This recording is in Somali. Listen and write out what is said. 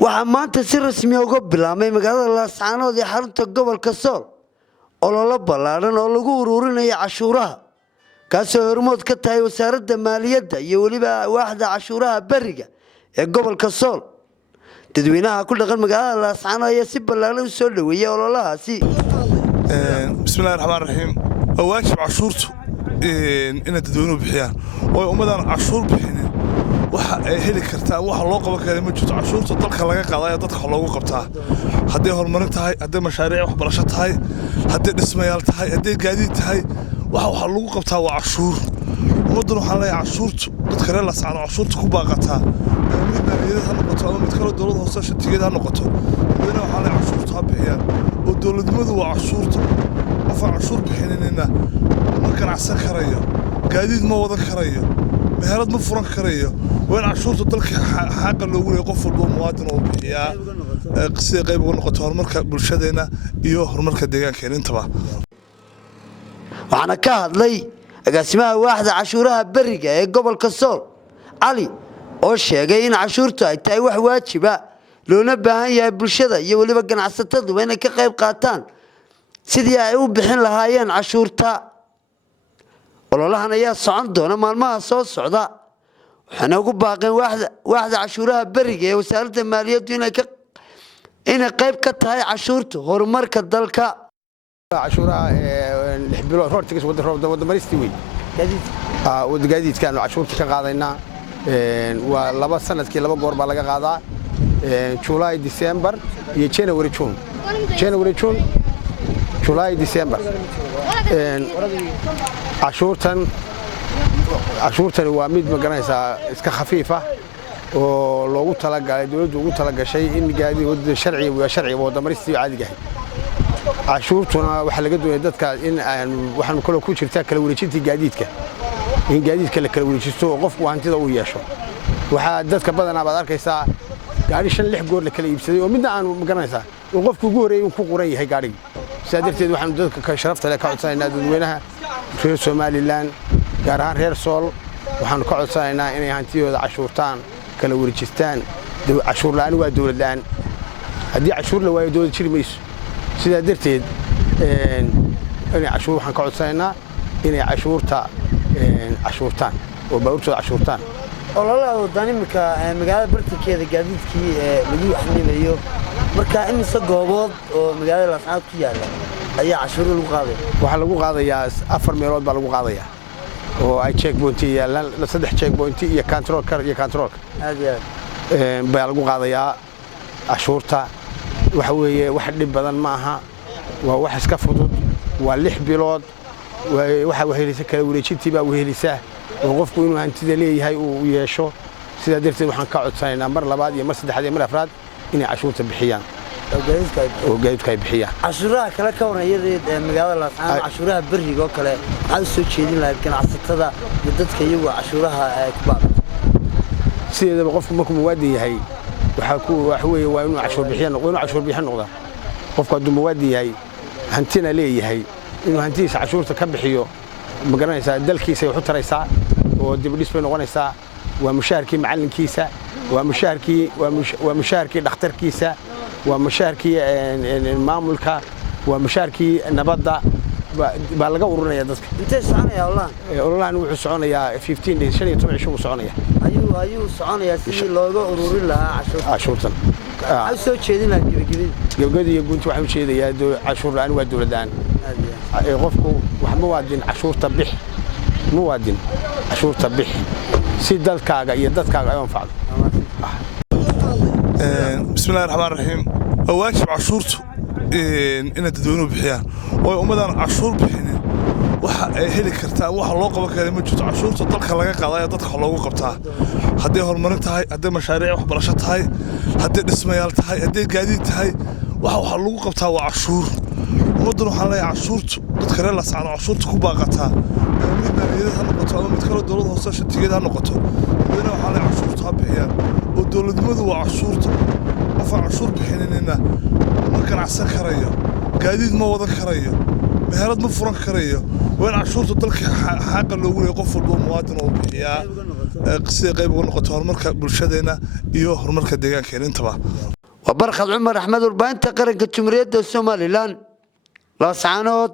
waxaa maanta si rasmi ah uga bilaabmay magaalada Laascaanood ee xarunta gobolka Sool olole ballaaran oo lagu ururinayo cashuuraha kaasoo hormood ka tahay wasaaradda maaliyadda iyo waliba waaxda cashuuraha bariga ee gobolka Sool dadweynaha ku dhaqan magaalada Laascaanood ayaa si ballaaran u soo dhaweeyay ololahaasi bismillaahir rahmaanir rahiim waajib cashuurtu in dadweynuhu bixiyaan oo ummadaan cashuur bixinin waxa ay heli kartaa waxa loo qaban karo ma jirto cashuurta dalka laga qaadayo dadka loogu qabtaa haddii horumarin tahay haddii mashaariic waxbarasho tahay haddii dhismayaal tahay haddii gaadiid tahay waxa lagu qabtaa waa cashuur ummaduna waxa la cashuurtu dadka reer Laascaanood cashuurta ku baaqataa mid maaliyad ha noqoto ama mid kale dawladda hoose shatigeeda ha noqoto dadna waxa la cashuurta bixiyaan oo dawladnimadu waa cashuurta qof cashuur bixinina ma ganacsan karayo gaadiid ma wadan karayo meherad ma furan karayo وين عشورته دلك حق لو يقول قف المواطن وبيا قصي قيب ونقطة هرمرك بالشدينا iyo horumarka deegaanka intaba waxana ka hadlay agaasimaha waaxda cashuuraha bariga ee gobolka Sool Ali oo sheegay in cashuurtu ay tahay wax waajib ah loona baahan yahay bulshada iyo waliba ganacsatada inay ka qayb qaataan sidii ay u bixin lahaayeen cashuurta ololahan ayaa socon doona maalmaha soo socda waxana ugu baaqeen waaxda cashuuraha bariga ee wasaaradda maaliyadda inay qayb ka tahay cashuurta horumarka dalka cashuuraha bilood hortiis wada maristi way gaadiid kan cashuurta ka qaadayna waa laba sanadkii laba goor baa laga qaadaa July December iyo January June July December cashuurtan waa mid magaranaysa iska khafiif ah oo loogu talagalay dawladdu ugu talagashay in gaadiid sharci wada maristi caadiga ah cashuurtuna waxa laga doonayaa dadka in waxaan kale ku jirta kala wareejinta gaadiidka in gaadiidka la kala wareejisto oo qofku hantida uu yeesho waxa dadka badanaa baad arkaysaa gaari 5-6 goor la kala iibsaday oo midna aan magaranaysaa oo qofku ugu horeeyay ku qoran yahay gaariga sidaarteed waxaan dadka ka sharafta leh ka codsanaynaa dadweynaha reer Somaliland gaar ahaan reer Sool waxaan ka codsanaynaa inay hantidooda cashuurtaan kala wareejistaan cashuur la'aan waa dawlad la'aan haddii cashuur la waayo dawlad jiri mayso sidaa darteed inay cashuur waxaan ka codsanaynaa inay cashuurtaan oo baabuurtooda cashuurtaan ololaha waddanimka magaalada bartankeeda gaadiidkii lagu xanibayo marka imise goobood oo magaalada Laascaanood ku yaala ayaa cashuur lagu qaaday waxa lagu qaadayaa 4 meelood baa lagu qaadayaa oo ay checkpoint yaalaan 3 checkpoint iyo controlka baa lagu qaadayaa cashuurta waxa weeye wax dhib badan ma aha waa wax iska fudud waa 6 bilood waxa wehelisa kala wareejintii baa wehelisa oo qofku inuu hantida leeyahay uu yeesho sida darteed waxaan ka codsanaynaa mar labaad iyo mar saddexaad iyo mar afraad inay cashuurta bixiyaan oo gaadiidka ay bixiyaan cashuuraha kala ka wareeyay magaalada Laascaanood cashuuraha bariga oo kale waxa soo jeedin lahayd ganacsatada iyo dadka iyagu cashuuraha ay ku baaqaan sidaba qofku markuu muwaadin yahay waxa weeye waa inuu cashuur bixin noqdo qofku hadduu muwaadin yahay hantina leeyahay inuu hantiisa cashuurta ka bixiyo ma garanaysaa dalkiisa wax u taraysaa oo dib u dhis bay noqonaysaa waa mushaharkii macalinkiisa waa mushaharkii dhakhtarkiisa waa mushaharkii maamulka waa mushaharkii nabadda baa laga ururinaya dadka intee soconaya ololahan wuxuu soconayaa 15 days 15 cisho uu soconaya ayuu soconayaa si looga ururin lahaa cashuurtan ay soo jeedin lahayd gabadha iyo gunti waxa uu jeedayaa cashuur la'aan waa dawlad la'aan qofku wax muwaadin cashuurta bix si dalkaaga iyo dadkaaga ay anfacdo bismillaahir rahmaanir rahiim waajib cashuurtu in dadweynuhu bixiyaan oo ummadaan cashuur bixinin waxa ay heli kartaa waxa loo qaban karo ma jirto cashuurta dalka laga qaadayo dadka loogu qabtaa haddii horumarin tahay haddii mashaariic waxbarasho tahay haddii dhismayaal tahay haddii gaadiid tahay waxa lagu qabtaa waa cashuur ummaduna waxa la cashuurtu dadka reer Laascaanood cashuurta ku baaqataa mid maaliyad ha noqoto ama mid kale dawladda hoose shatigeeda ha noqoto dadna waxa la cashuurta bixiyaan oo dawladnimadu waa cashuurta qof cashuur bixinina ma ganacsan karayo gaadiid ma wadan karayo meherad ma furan karayo وين عشورته دلك حق لو يقول قف المواطن وبيا siday qayb uga noqoto horumarka bulshadeena iyo horumarka deegaankeena intaba وبرخد عمر أحمد وربان تقرن كتمريد الصوماليلان لا سعانود